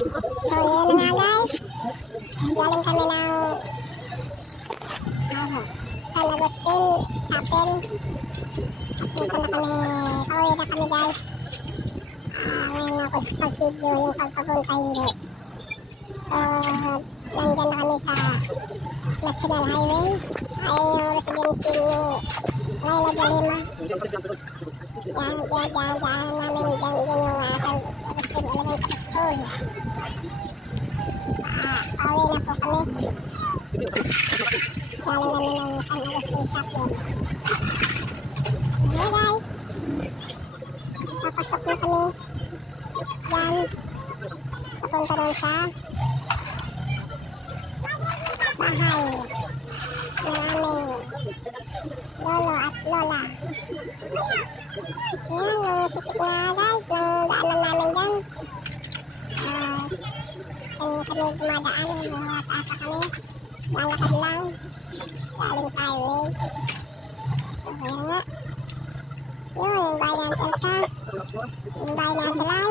So yun na nga guys, galing kami ng San Agustin Chapel. Dito na kami, pauwi na kami guys. Ngayon ako pag-video yung pagpapunta hindi. So nandyan na kami sa National Highway, ay yung residency ni Laila de Lima. Yan namin dyan din yung San Agustin Elementary School. Pauwi na po kami. Galing namin ng San Agustin Chapel. Okay guys, papasok na kami dyan, papunta rin sa bahay ng aming lolo at lola. So yan, yung sisip na guys, ng daanan namin dyan. Kung kami dumadaan, nakakata kami, lalakad lang, galing sa highway. So yan nga, yun, yung bahay ng Elsa, yung bahay ng Adelaw.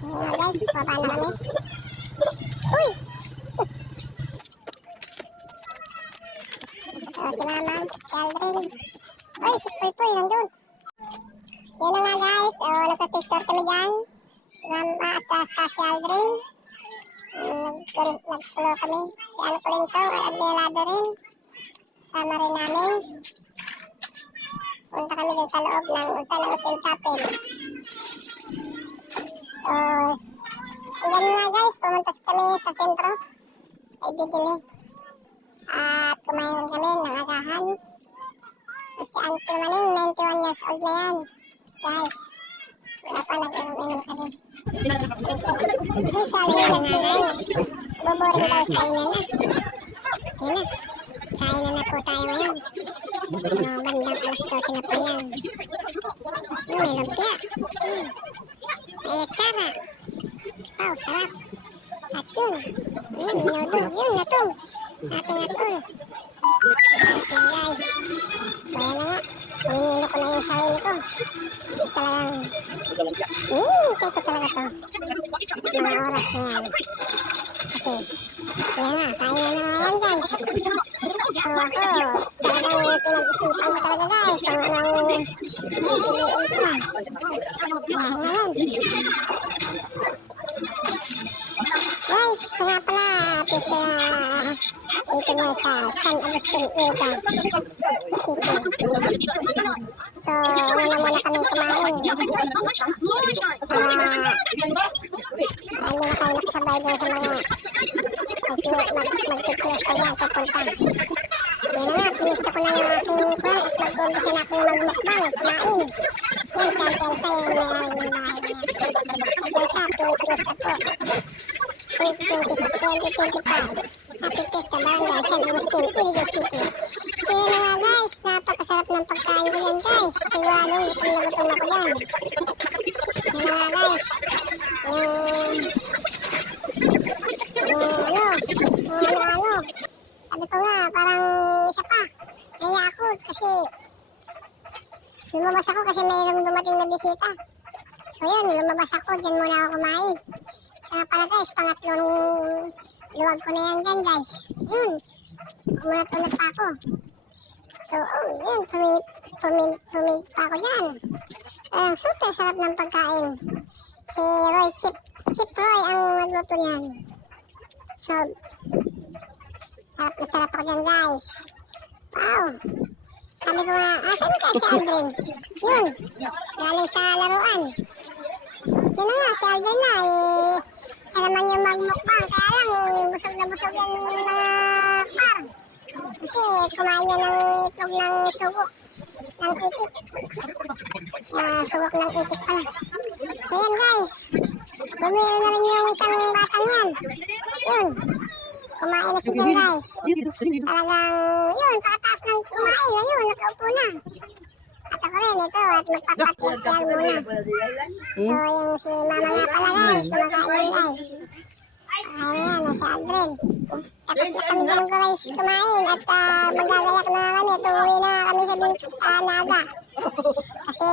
Yun guys, pababa na kami. Uy! So si Mama, si Aldrin. Uy, si Puy nandun. Yun na nga guys, nagpa-picture kami dyan. Si Mama at saka si Aldrin. Nagsulo kami. Si Ano Colenso, Adnelado rin. Sama rin namin. Punta kami dun sa loob ng San Agustin Chapel. So, ilan nga guys, pumunta kami sa sentro. Ay bibili. At kumain kami ng agahan. Si Auntie Maning, 91 years old na yan. Guys, wala pa nag-inom kami. Usually lang guys, buboring daw sa ina na. Yan na, kain na po tayo ngayon. Bandang alas 12 na po yan. May lumpia. May atsara. Wow, sarap. At yun, minudo, yun na to. Ating atol. Yan guys. Kaya na nga. Minino ko na yung sarili ko. Kasi talagang kaya ko talaga to. Mga oras na yan. Kasi kaya nga. Kaya na nga yan guys. So ako talagang pinag-isipan ko talaga guys. Kung anong pipiliin ko na. Kaya ngayon. Guys, nga pala, pista dito na sa San Agustin City. So, ano na muna kaming kumain. Ano na kayo nakasabay doon sa mga magpipiesta dyan, pupunta. Yan na nga, pinista ko na yung aking kwan at mag-umpisa na akong magmukbang, kumain. Yan, si Auntie Elsa yung mayroon ng bahay niya. Elsa, pinista po. 2025. Happy Fiesta Barangay San Agustin, Iriga City. So yun na nga guys, napakasarap ng pagkain ko yan guys. Siguradong gutom na gutom ako yan. Yun na nga guys. Sabi ko nga, parang isa pa. Naiya ako kasi lumabas ako kasi mayroong dumating na bisita. So yun, lumabas ako, dyan muna ako kumain. Kaya pala guys, pangatlong luwag ko na yan dyan guys. Yun, umunat-unat pa ako. So, yun, pumit pa ako dyan. Super sarap ng pagkain. Si Roy, Chip Roy ang nagluto niyan. So, sarap na sarap ako dyan guys. Wow. Sabi ko nga, asan ka si Aldrin? Yun, galing sa laruan. Yun na nga, si Aldrin na isa naman yung magmukbang, kaya lang busog na busog yan mga par. Kasi kumain yan ng itlog ng sugok, ng itik. Sugok ng itik pala. So yan guys, bumili na rin yung isang batang yan. Yun, kumain na siya dyan guys. Talagang yun, pagkatapos ng kumain, ayun, nakaupo na. At ako rin ito, at magpapatikyal muna. So yung si Mama nga pala guys, kumakain yan guys. Ayaw na yan, nasa Aldrin. Tapos na kami dyan guys kumain at magagayak na kami, tumuwi na kami sa Naga. Kasi